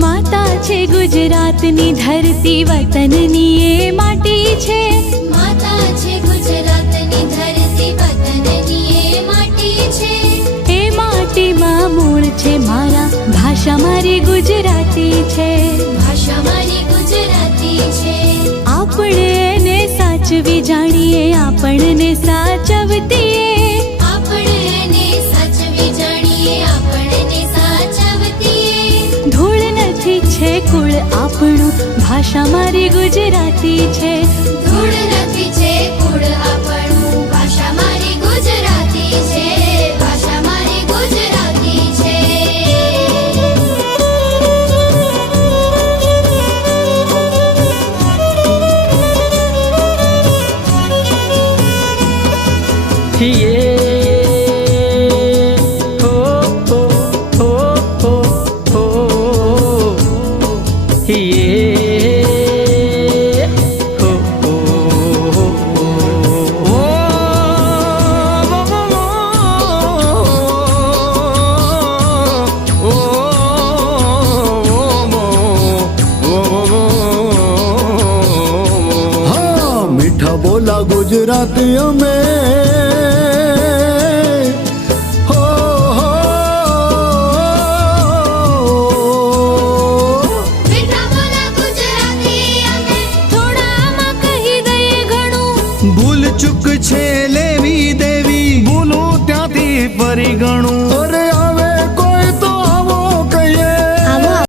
માતા છે ગુજરાતની ધરતી, વતનની એ માટી છે. માતા છે ગુજરાતની ધરતી, વતનની એ માટી છે. એ માટીમાં મૂળ છે મારા, ભાષા મારી ગુજરાતી છે. ભાષા મારી ગુજરાતી છે. આપણે એને સાચવી જાણીએ, આપણને સાચવતીએ. આપણે એને સાચવી જાણીએ, આપણને સાચવતીએ. ધૂળ નથી છે કુળ આપણું, ભાષા મારી ગુજરાતી છે. ધૂળ નથી છે કુળ આપણું, ભાષા મારી ગુજરાતી છે. ભાષા મારી ગુજરાતી છે. મીઠા બોલા ગુજરાતી અમે, હો હો. મીઠા બોલા ગુજરાતી અમે, થોડામાં કહી દઈએ ઘણું. ભૂલ ચૂક છે લેવી દેવી, ભૂલો ત્યાંથી ફરી ગણું.